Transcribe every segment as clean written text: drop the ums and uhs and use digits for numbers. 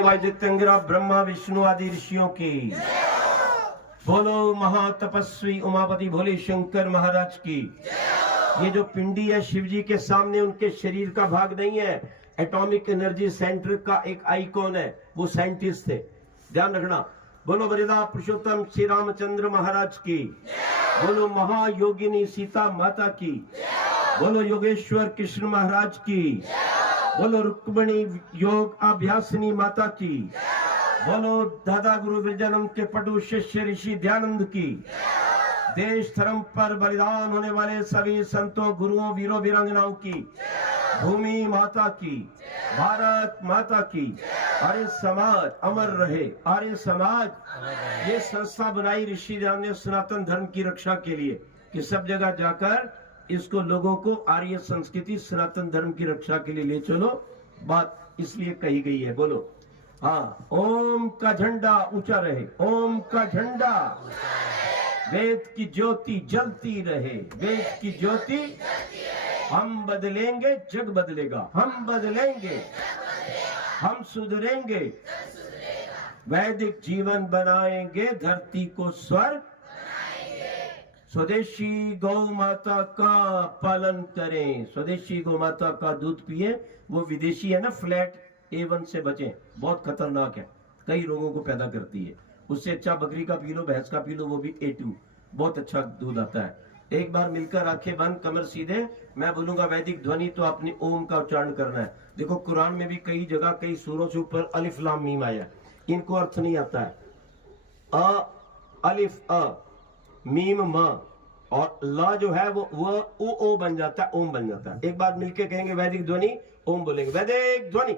वायुदेवतेंद्रा ब्रह्मा विष्णु आदि ऋषियों की बोलो। महातपस्वी उमापति भोले शंकर महाराज की। ये जो पिंडी है शिव जी के सामने, उनके शरीर का भाग नहीं है, एटॉमिक एनर्जी सेंटर का एक आइकॉन है, वो साइंटिस्ट थे, ध्यान रखना। बोलो बलिदा पुरुषोत्तम श्री रामचंद्र महाराज की। बोलो महायोगिनी सीता माता की। बोलो योगेश्वर कृष्ण महाराज की। बोलो रुक्मिणी योग अभ्यासिनी माता की। बोलो दादा गुरु विजयनम के पटु शिष्य ऋषि दयानंद की। देश धर्म पर बलिदान होने वाले सभी संतों गुरुओं वीरों वीरांगनाओं की। भूमि माता की, भारत माता की। आर्य समाज अमर रहे, आर्य समाज। ये संस्था बनाई ऋषि ने सनातन धर्म की रक्षा के लिए कि सब जगह जाकर इसको लोगों को आर्य संस्कृति सनातन धर्म की रक्षा के लिए ले चलो। बात इसलिए कही गई है। बोलो हाँ, ओम का झंडा ऊंचा रहे, ओम का झंडा। वेद की ज्योति जलती रहे, वेद की ज्योति। हम बदलेंगे जग बदलेगा, हम बदलेंगे हम सुधरेंगे, वैदिक जीवन बनाएंगे, धरती को स्वर्ग। स्वदेशी गौ माता का पालन करें, स्वदेशी गौ माता का दूध पिए। वो विदेशी है ना, फ्लैट A1 से बचें, बहुत खतरनाक है, कई रोगों को पैदा करती है। उससे अच्छा बकरी का पी लो, भैंस का पी लो, वो भी A2, बहुत अच्छा दूध आता है। एक बार मिलकर आंखें बंद, कमर सीधे, मैं बोलूंगा वैदिक ध्वनि तो अपनी ओम का उच्चारण करना है। देखो कुरान में भी कई जगह कई सूरों से ऊपर अलिफ लाम मीम आया, इनको अर्थ नहीं आता है। अलिफ मीम म और ला जो है वो ओ बन जाता है, ओम बन जाता है। एक बार मिलके कहेंगे वैदिक ध्वनि, ओम बोलेंगे, वैदिक ध्वनि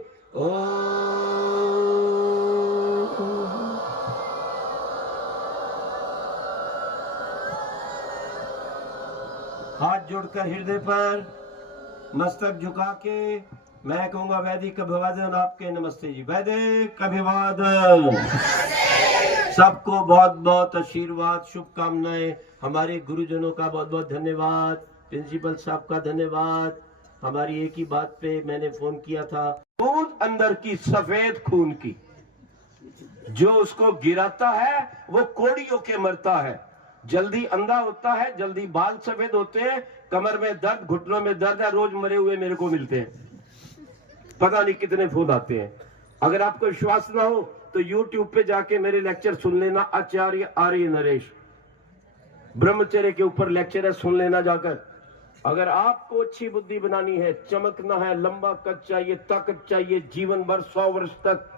हाथ जोड़कर हृदय पर मस्तक झुका के मैं कहूंगा वैदिक अभिवादन आपके। नमस्ते जी, वैदिक अभिवादन। सबको बहुत बहुत आशीर्वाद, शुभकामनाएं। हमारे गुरुजनों का बहुत बहुत धन्यवाद, प्रिंसिपल साहब का धन्यवाद। हमारी एक ही बात पे मैंने फोन किया था, खून अंदर की सफेद खून की, जो उसको गिराता है वो कोड़ियों के मरता है, जल्दी अंधा होता है, जल्दी बाल सफेद होते हैं, कमर में दर्द, घुटनों में दर्द है। रोज मरे हुए मेरे को मिलते हैं, पता नहीं कितने फोन आते हैं। अगर आपको विश्वास ना हो तो YouTube पे जाके मेरे लेक्चर सुन लेना। आचार्य आर्य नरेश ब्रह्मचर्य के ऊपर लेक्चर है, सुन लेना जाकर। अगर आपको अच्छी बुद्धि बनानी है, चमकना है, लंबा कद चाहिए, ताकत चाहिए, जीवन भर 100 वर्ष तक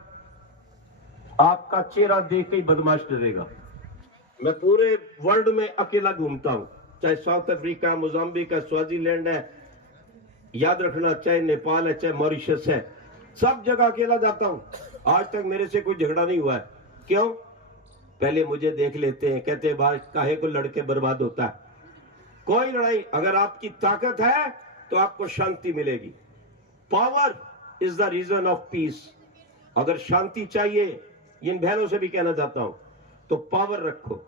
आपका चेहरा देख के ही बदमाश डरेगा। मैं पूरे वर्ल्ड में अकेला घूमता हूं, चाहे साउथ अफ्रीका, मोजाम्बिक है, स्वाजीलैंड है, याद रखना, चाहे नेपाल है, चाहे मॉरिशस है, सब जगह अकेला जाता हूं। आज तक मेरे से कोई झगड़ा नहीं हुआ है। क्यों? पहले मुझे देख लेते हैं, कहते हैं भाई काहे को लड़के बर्बाद होता है। कोई लड़ाई, अगर आपकी ताकत है तो आपको शांति मिलेगी। Power is the reason of peace. अगर शांति चाहिए, इन बहनों से भी कहना चाहता हूं, तो पावर रखो,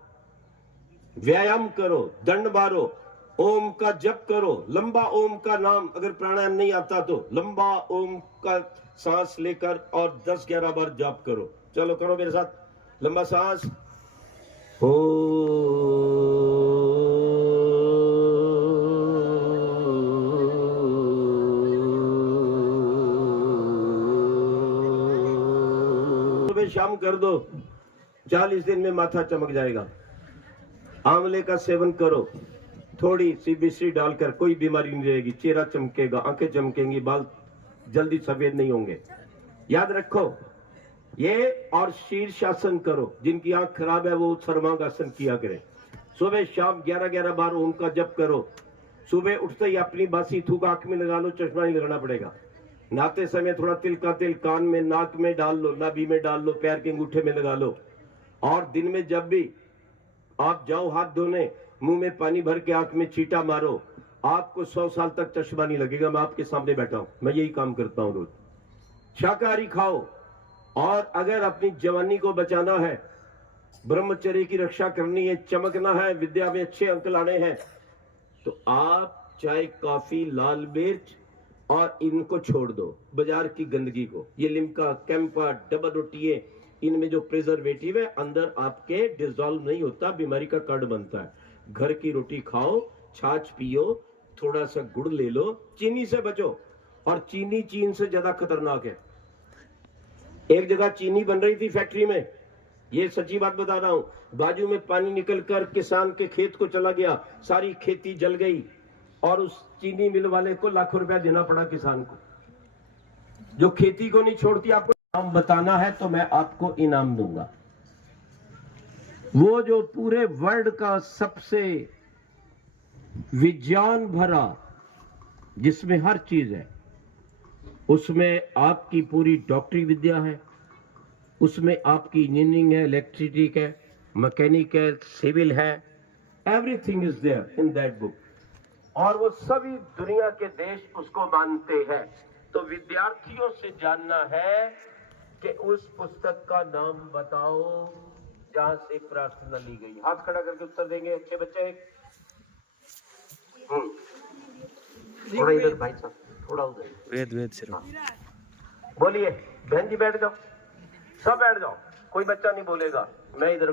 व्यायाम करो, दंड मारो, ओम का जप करो, लंबा ओम का नाम। अगर प्राणायाम नहीं आता तो लंबा ओम का सांस लेकर और 10-11 बार जप करो। चलो करो मेरे साथ, लंबा सांस, हो सुबह शाम कर दो, 40 दिन में माथा चमक जाएगा। आंवले का सेवन करो, थोड़ी सी मिश्री डालकर, कोई बीमारी नहीं रहेगी, चेहरा चमकेगा, आंखें चमकेंगी, बाल जल्दी सफेद नहीं होंगे। याद रखो ये। और शीर्षासन करो, जिनकी आंख खराब है वो सर्वांगासन किया करें। सुबह शाम 11-11 बार ओम का जप करो। सुबह उठते ही अपनी बासी थूक आंख में लगा लो, चश्मा नहीं लगाना पड़ेगा। नहाते समय थोड़ा तिल का तेल कान में, नाक में डाल लो, नाभि में डाल लो, पैर के अंगूठे में लगा लो। और दिन में जब भी आप जाओ हाथ धोने, मुंह में पानी भर के आंख में छींटा मारो, आपको 100 साल तक चश्मा नहीं लगेगा। मैं आपके सामने बैठा हूं, मैं यही काम करता हूं रोज। शाकाहारी खाओ। और अगर अपनी जवानी को बचाना है, ब्रह्मचर्य की रक्षा करनी है, चमकना है, विद्या में अच्छे अंक लाने हैं, तो आप चाय, कॉफी, लाल मिर्च, और इनको छोड़ दो, बाजार की गंदगी को। ये लिम्का, कैंपा, डबल रोटी, इनमें जो प्रिजर्वेटिव है अंदर आपके डिसॉल्व नहीं होता, बीमारी का कार्ड बनता है। घर की रोटी खाओ, छाछ पियो, थोड़ा सा गुड़ ले लो, चीनी से बचो। और चीनी चीन से ज्यादा खतरनाक है। एक जगह चीनी बन रही थी फैक्ट्री में, ये सच्ची बात बता रहा हूं, बाजू में पानी निकलकर किसान के खेत को चला गया, सारी खेती जल गई और उस चीनी मिल वाले को लाखों रुपया देना पड़ा किसान को, जो खेती को नहीं छोड़ती। आपको नाम बताना है तो मैं आपको इनाम दूंगा। वो जो पूरे वर्ल्ड का सबसे विज्ञान भरा, जिसमें हर चीज है, उसमें आपकी पूरी डॉक्टरी विद्या है, उसमें आपकी इंजीनियरिंग है, इलेक्ट्रिसिटी है, मैकेनिक है, सिविल है, everything is there in that book. और वो सभी दुनिया के देश उसको मानते हैं। तो विद्यार्थियों से जानना है कि उस पुस्तक का नाम बताओ जहां से प्रार्थना ली गई। हाथ खड़ा करके उत्तर देंगे अच्छे बच्चे। थोड़ा इधर भाई साहब, थोड़ा उधर। वेद से बोलिए। बहन जी बैठ जाओ, सब बैठ जाओ, कोई बच्चा नहीं बोलेगा, मैं इधर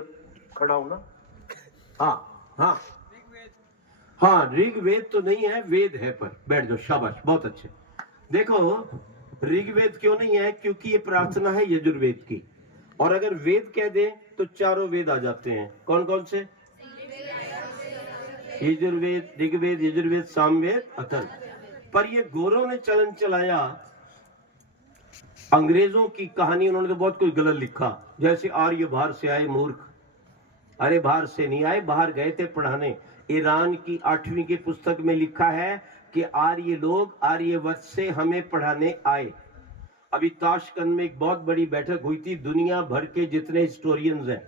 खड़ा हूं ना। हाँ हाँ हाँ, ऋग्वेद तो नहीं है, वेद है, पर बैठ जाओ, शाबाश, बहुत अच्छे। देखो ऋग्वेद क्यों नहीं है, क्योंकि ये प्रार्थना है यजुर्वेद की, और अगर वेद कह दे तो चारों वेद आ जाते हैं। कौन कौन से? यजुर्वेद, ऋग्वेद, यजुर्वेद, सामवेद, अथर्व। पर ये गोरों ने चलन चलाया, अंग्रेजों की कहानी उन्होंने तो बहुत कुछ गलत लिखा, जैसे आर्य बाहर से आए मूर्ख। अरे बाहर से नहीं आए, बाहर गए थे पढ़ाने। ईरान की 8वीं की पुस्तक में लिखा है कि आर्य लोग आर्यवत से हमें पढ़ाने आए। अभी ताशकंद में एक बहुत बड़ी बैठक हुई थी, दुनिया भर के जितने हिस्टोरियंस हैं,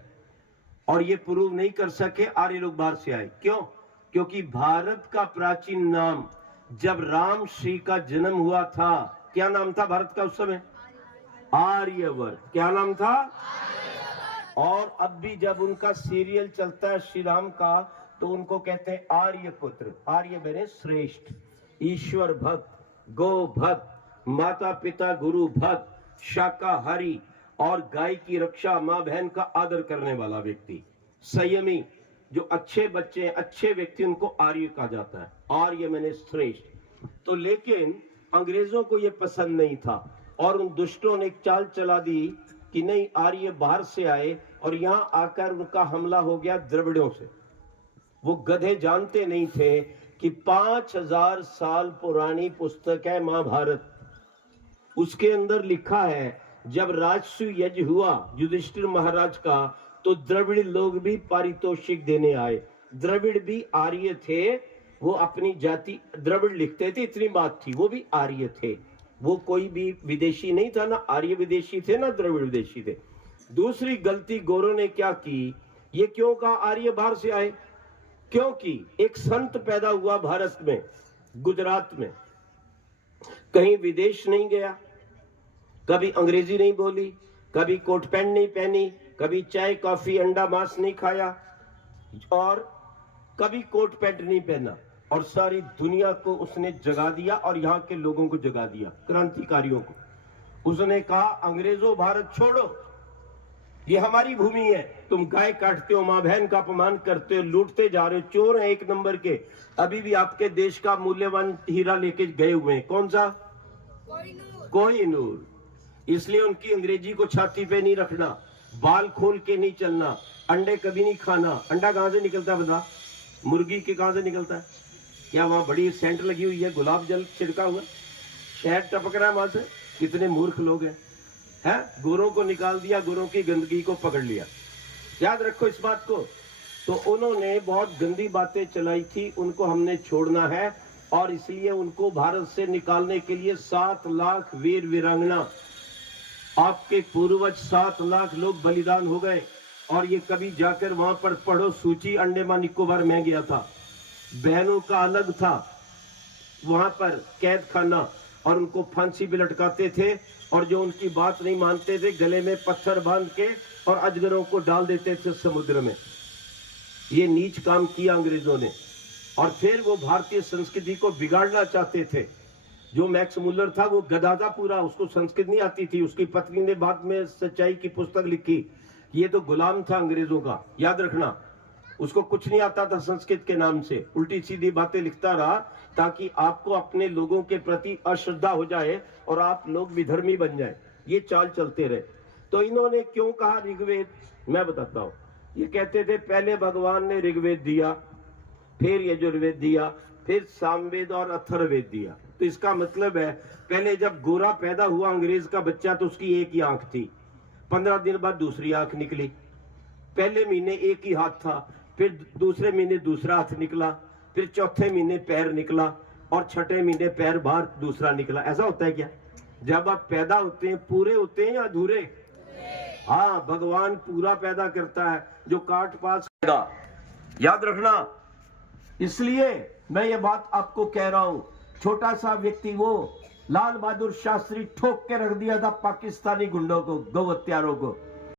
और ये प्रूव नहीं कर सके आर्य लोग बाहर से आए। क्यों? क्योंकि भारत का प्राचीन नाम, जब राम श्री का जन्म हुआ था, क्या नाम था भारत का उस समय? आर्यवर्त। क्या नाम था? और अब भी जब उनका सीरियल चलता है श्री राम का, तो उनको कहते हैं आर्यपुत्र। आर्य बने श्रेष्ठ, ईश्वर भक्त, गो भक्त, माता पिता गुरु भक्त, शाकाहारी, और गाय की रक्षा, माँ बहन का आदर करने वाला व्यक्ति, संयमी, जो अच्छे बच्चे, अच्छे व्यक्ति, उनको आर्य कहा जाता है। आर्य मैंने श्रेष्ठ। तो लेकिन अंग्रेजों को यह पसंद नहीं था, और उन दुष्टों ने एक चाल चला दी कि नहीं, आर्य बाहर से आए, और यहां आकर उनका हमला हो गया द्रविड़ों से। वो गधे जानते नहीं थे कि 5000 साल पुरानी पुस्तक है महाभारत। उसके अंदर लिखा है, जब राजसु यज्ञ हुआ युधिष्ठिर महाराज का, तो द्रविड़ लोग भी पारितोषिक देने आए। द्रविड़ भी आर्य थे, वो अपनी जाति द्रविड़ लिखते थे, इतनी बात थी, वो भी आर्य थे। वो कोई भी विदेशी नहीं था, ना आर्य विदेशी थे ना द्रविड़ विदेशी थे। दूसरी गलती गोरों ने क्या की, ये क्यों कहा आर्य बाहर से आए? क्योंकि एक संत पैदा हुआ भारत में, गुजरात में, कहीं विदेश नहीं गया, कभी अंग्रेजी नहीं बोली, कभी कोट पैंट नहीं पहनी, कभी चाय कॉफी अंडा मांस नहीं खाया, और कभी कोट पैंट नहीं पहना, और सारी दुनिया को उसने जगा दिया, और यहाँ के लोगों को जगा दिया, क्रांतिकारियों को। उसने कहा, अंग्रेजों भारत छोड़ो, ये हमारी भूमि है, तुम गाय काटते हो, मां बहन का अपमान करते हो, लूटते जा रहे हो, चोर हैं एक नंबर के। अभी भी आपके देश का मूल्यवान हीरा लेके गए हुए हैं, कौन सा? कोहिनूर। इसलिए उनकी अंग्रेजी को छाती पे नहीं रखना, बाल खोल के नहीं चलना, अंडे कभी नहीं खाना। अंडा कहां से निकलता है बता? मुर्गी के कहां से निकलता है? क्या वहां बड़ी सेंट लगी हुई है, गुलाब जल छिड़का हुआ, शहद टपक रहा है वहां से? कितने मूर्ख लोग हैं। गोरों को निकाल दिया, गोरों की गंदगी को पकड़ लिया। याद रखो इस बात को। तो उन्होंने बहुत गंदी बातें चलाई थी, उनको हमने छोड़ना है, और इसलिए उनको भारत से निकालने के लिए 7 लाख वीर वीरांगना, आपके पूर्वज 7 लाख लोग बलिदान हो गए। और ये कभी जाकर वहां पर पढ़ो सूची, अंडमान निकोबार में गया था, बहनों का अलग था वहां पर कैद खाना, और उनको फांसी भी लटकाते थे, और जो उनकी बात नहीं मानते थे गले में पत्थर बांध के और अजगरों को डाल देते थे समुद्र में। ये नीच काम किया अंग्रेजों ने, और फिर वो भारतीय संस्कृति को बिगाड़ना चाहते थे। जो मैक्स मुलर था वो गधा था पूरा, उसको संस्कृत नहीं आती थी। उसकी पत्नी ने बाद में सच्चाई की पुस्तक लिखी। ये तो गुलाम था अंग्रेजों का, याद रखना। उसको कुछ नहीं आता था संस्कृत के नाम से, उल्टी सीधी बातें लिखता रहा ताकि आपको अपने लोगों के प्रति अश्रद्धा हो जाए और आप लोग विधर्मी बन जाए। ये चाल चलते रहे। तो इन्होंने क्यों कहा ऋग्वेद, मैं बताता हूं। ये कहते थे पहले भगवान ने ऋग्वेद दिया, फिर यजुर्वेद दिया, फिर सामवेद और अथर्ववेद दिया। तो इसका मतलब है पहले जब गोरा पैदा हुआ अंग्रेज का बच्चा तो उसकी एक ही आंख थी, 15 दिन बाद दूसरी आंख निकली। पहले महीने एक ही हाथ था, फिर दूसरे महीने दूसरा हाथ निकला, फिर चौथे महीने पैर निकला और छठे महीने पैर बाहर दूसरा निकला। ऐसा होता है क्या? जब आप पैदा होते हैं पूरे होते हैं या अधूरे? हाँ, भगवान पूरा पैदा करता है, जो काट पास करेगा, याद रखना। इसलिए मैं ये बात आपको कह रहा हूं। छोटा सा व्यक्ति वो लाल बहादुर शास्त्री ठोक के रख दिया था पाकिस्तानी गुंडों को, गौ हत्यारों को।